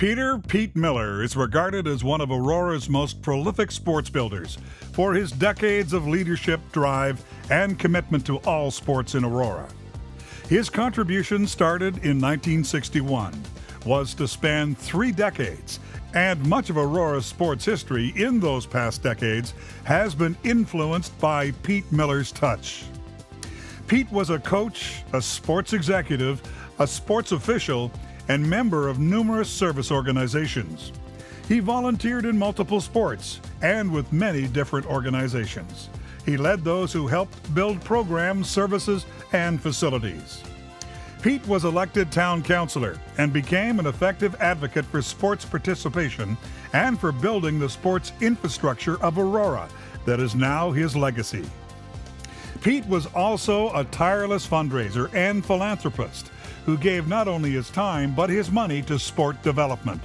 Pete Miller is regarded as one of Aurora's most prolific sports builders for his decades of leadership, drive, and commitment to all sports in Aurora. His contribution started in 1961, was to span 3 decades, and much of Aurora's sports history in those past decades has been influenced by Pete Miller's touch. Pete was a coach, a sports executive, a sports official, and member of numerous service organizations. He volunteered in multiple sports and with many different organizations. He led those who helped build programs, services, and facilities. Pete was elected town councilor and became an effective advocate for sports participation and for building the sports infrastructure of Aurora that is now his legacy. Pete was also a tireless fundraiser and philanthropist who gave not only his time but his money to sport development.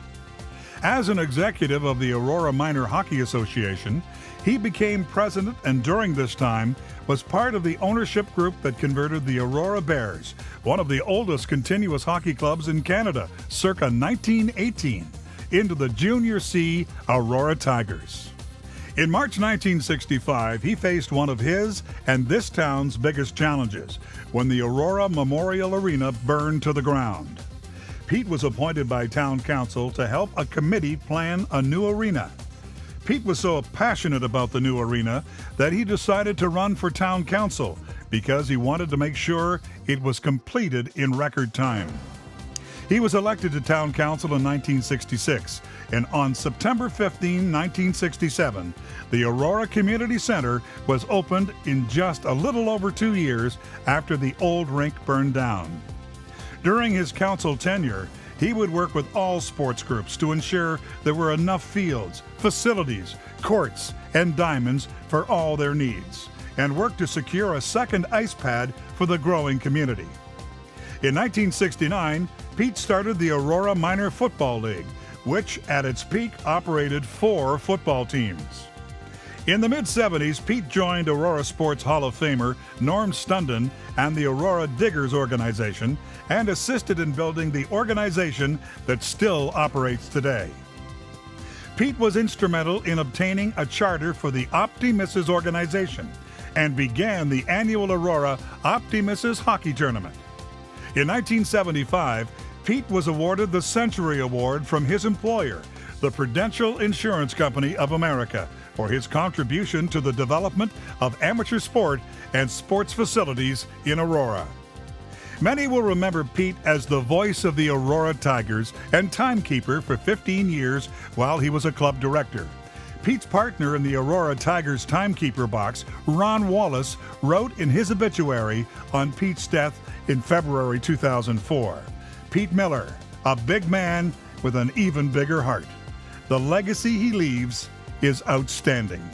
As an executive of the Aurora Minor Hockey Association, he became president and during this time was part of the ownership group that converted the Aurora Bears, one of the oldest continuous hockey clubs in Canada, circa 1918, into the Junior C Aurora Tigers. In March 1965, he faced one of his and this town's biggest challenges when the Aurora Memorial Arena burned to the ground. Pete was appointed by town council to help a committee plan a new arena. Pete was so passionate about the new arena that he decided to run for town council because he wanted to make sure it was completed in record time. He was elected to town council in 1966, and on September 15, 1967, the Aurora Community Center was opened in just a little over 2 years after the old rink burned down. During his council tenure, he would work with all sports groups to ensure there were enough fields, facilities, courts, and diamonds for all their needs, and work to secure a second ice pad for the growing community. In 1969, Pete started the Aurora Minor Football League, which at its peak operated 4 football teams. In the mid-70s, Pete joined Aurora Sports Hall of Famer Norm Stundon and the Aurora Diggers organization and assisted in building the organization that still operates today. Pete was instrumental in obtaining a charter for the Opti-Misses organization and began the annual Aurora Opti-Misses Hockey Tournament. In 1975, Pete was awarded the Century Award from his employer, the Prudential Insurance Company of America, for his contribution to the development of amateur sport and sports facilities in Aurora. Many will remember Pete as the voice of the Aurora Tigers and timekeeper for 15 years while he was a club director. Pete's partner in the Aurora Tigers timekeeper box, Ron Wallace, wrote in his obituary on Pete's death in February 2004, "Pete Miller, a big man with an even bigger heart. The legacy he leaves is outstanding."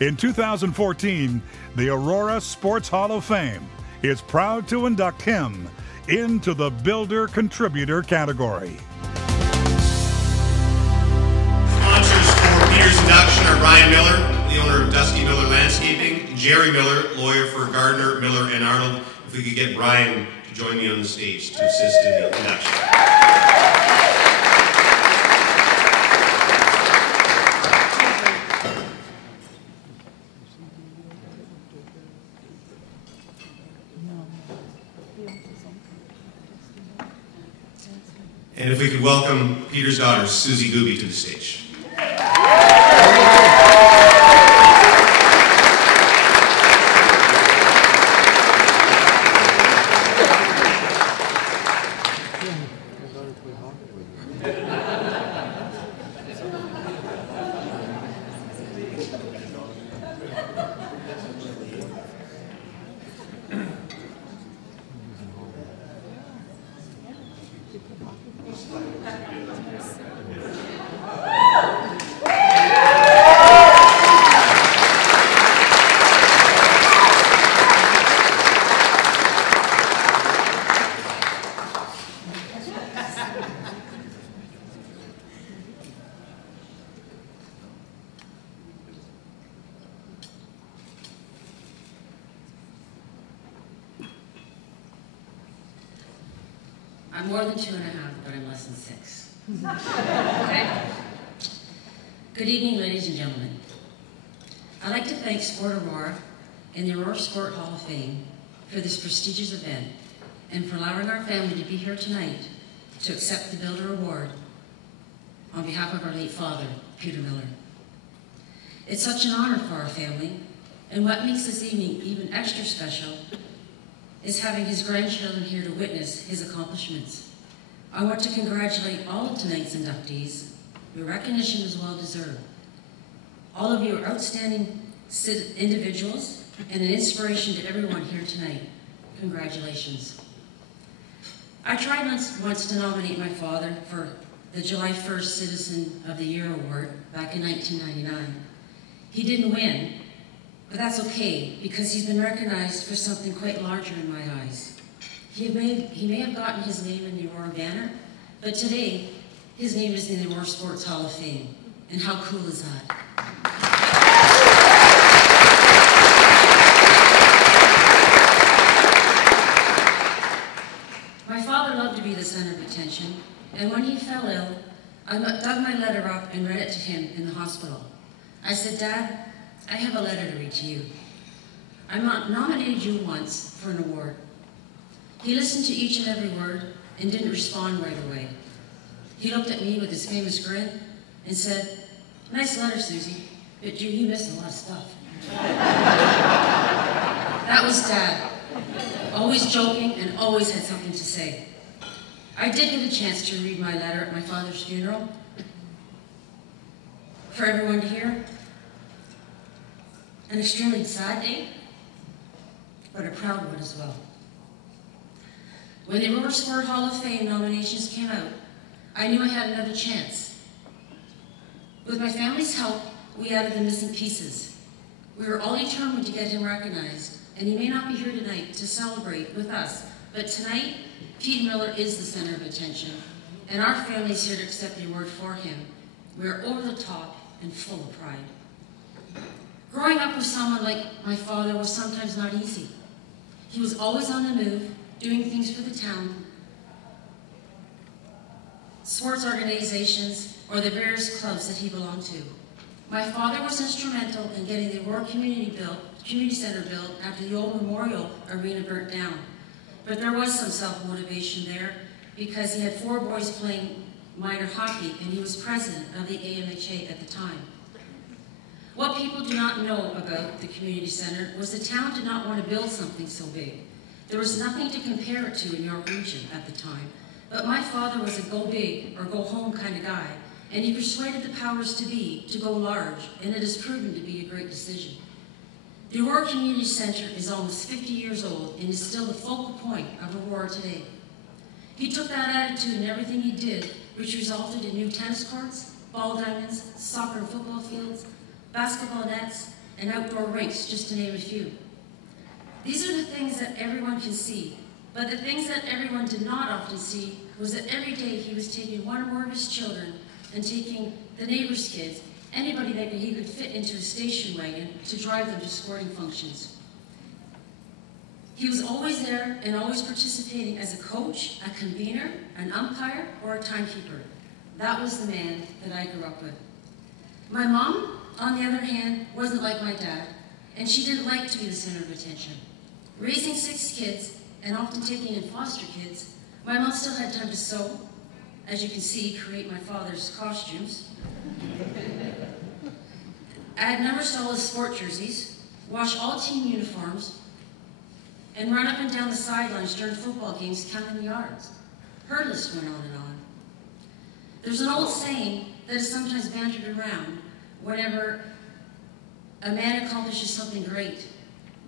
In 2014, the Aurora Sports Hall of Fame is proud to induct him into the Builder Contributor category. Sponsors for Peter's induction are Ryan Miller, the owner of Dusty Miller Landscaping, Jerry Miller, lawyer for Gardner, Miller, and Arnold. If we could get Ryan to join me on the stage to assist in the induction. And if we could welcome Peter's daughter, Susie Gooby, to the stage. I'm more than 2.5, but I'm less than 6. Okay. Good evening, ladies and gentlemen. I'd like to thank Sport Aurora and the Aurora Sport Hall of Fame for this prestigious event and for allowing our family to be here tonight to accept the Builder Award on behalf of our late father, Peter Miller. It's such an honor for our family, and what makes this evening even extra special is having his grandchildren here to witness his accomplishments. I want to congratulate all of tonight's inductees. Your recognition is well deserved. All of you are outstanding individuals and an inspiration to everyone here tonight. Congratulations. I tried once to nominate my father for the July 1st Citizen of the Year Award back in 1999. He didn't win, but that's okay because he's been recognized for something quite larger in my eyes. He may have gotten his name in the Aurora banner, but today his name is in the Aurora Sports Hall of Fame. And how cool is that? My father loved to be the center of attention, and when he fell ill, I dug my letter up and read it to him in the hospital. I said, "Dad, I have a letter to read to you. I nominated you once for an award." He listened to each and every word and didn't respond right away. He looked at me with his famous grin and said, "Nice letter, Susie, but you missed a lot of stuff." That was Dad. Always joking and always had something to say. I did get a chance to read my letter at my father's funeral for everyone to hear. An extremely sad day, but a proud one as well. When the Aurora Sport Hall of Fame nominations came out, I knew I had another chance. With my family's help, we added the missing pieces. We were all determined to get him recognized, and he may not be here tonight to celebrate with us, but tonight, Pete Miller is the center of attention, and our family is here to accept the award for him. We are over the top and full of pride. Growing up with someone like my father was sometimes not easy. He was always on the move, doing things for the town, sports organizations, or the various clubs that he belonged to. My father was instrumental in getting the Aurora Community Center built after the old Memorial Arena burnt down. But there was some self-motivation there because he had 4 boys playing minor hockey and he was president of the AMHA at the time. What people do not know about the community center was the town did not want to build something so big. There was nothing to compare it to in York Region at the time. But my father was a go big or go home kind of guy, and he persuaded the powers to be to go large, and it has proven to be a great decision. The Aurora Community Center is almost 50 years old and is still the focal point of Aurora today. He took that attitude in everything he did, which resulted in new tennis courts, ball diamonds, soccer and football fields, basketball nets, and outdoor rinks, just to name a few. These are the things that everyone can see, but the things that everyone did not often see was that every day he was taking one or more of his children and taking the neighbors' kids, anybody that he could fit into a station wagon to drive them to sporting functions. He was always there and always participating as a coach, a convener, an umpire, or a timekeeper. That was the man that I grew up with. My mom, on the other hand, wasn't like my dad, and she didn't like to be the center of attention. Raising 6 kids, and often taking in foster kids, my mom still had time to sew, as you can see, create my father's costumes. I'd never stole his sport jerseys, wash all team uniforms, and run up and down the sidelines during football games counting the yards. Her list went on and on. There's an old saying that is sometimes bantered around whenever a man accomplishes something great.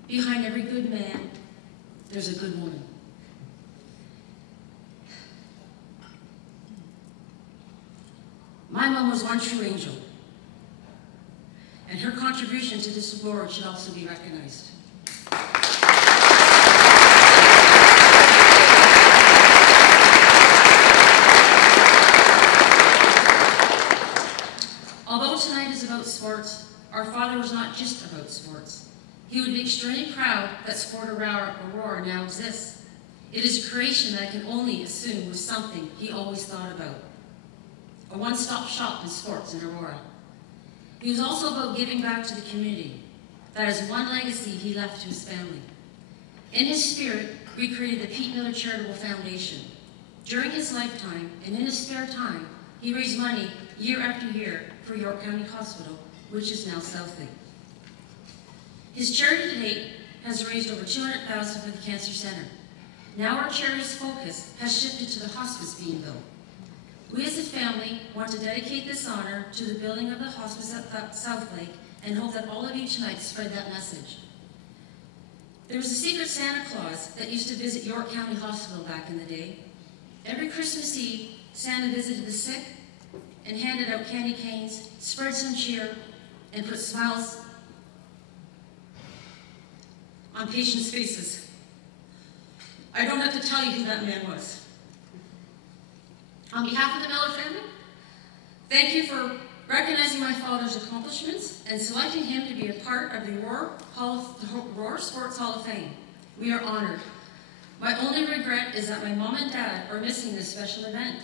Behind every good man, there's a good woman. My mom was one true angel, and her contribution to this award should also be recognized. Although tonight is about sports, our father was not just about sports. He would be extremely proud that Sport Aurora now exists. It is a creation that I can only assume was something he always thought about. a one-stop shop in sports in Aurora. He was also about giving back to the community. That is one legacy he left to his family. In his spirit, we created the Pete Miller Charitable Foundation. During his lifetime, and in his spare time, he raised money year after year for York County Hospital, which is now Southlake. His charity to date has raised over $200,000 for the Cancer Center. Now our charity's focus has shifted to the hospice being built. We as a family want to dedicate this honor to the building of the hospice at Southlake and hope that all of you tonight spread that message. There was a secret Santa Claus that used to visit York County Hospital back in the day. Every Christmas Eve, Santa visited the sick and handed out candy canes, spread some cheer, and put smiles on patients' faces. I don't have to tell you who that man was. On behalf of the Miller family, thank you for recognizing my father's accomplishments and selecting him to be a part of the Aurora Sports Hall of Fame. We are honored. My only regret is that my mom and dad are missing this special event.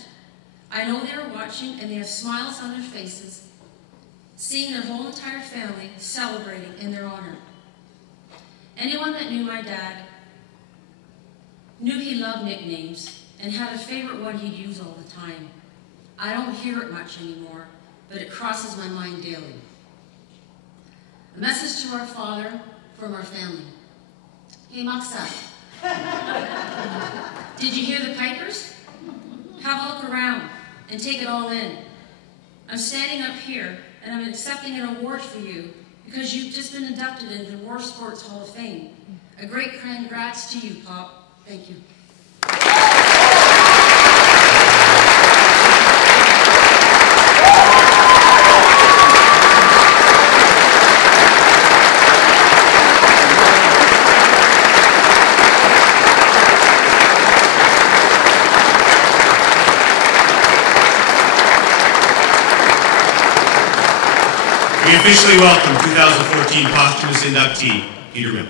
I know they are watching and they have smiles on their faces, seeing their whole entire family celebrating in their honor. Anyone that knew my dad knew he loved nicknames and had a favorite one he'd use all the time. I don't hear it much anymore, but it crosses my mind daily. A message to our father from our family. Hey, Maksa, did you hear the pipers? Have a look around and take it all in. I'm standing up here and I'm accepting an award for you because you've just been inducted into the Aurora Sports Hall of Fame. A great congrats to you, Pop. Thank you. We officially welcome 2014 posthumous inductee, Peter Miller.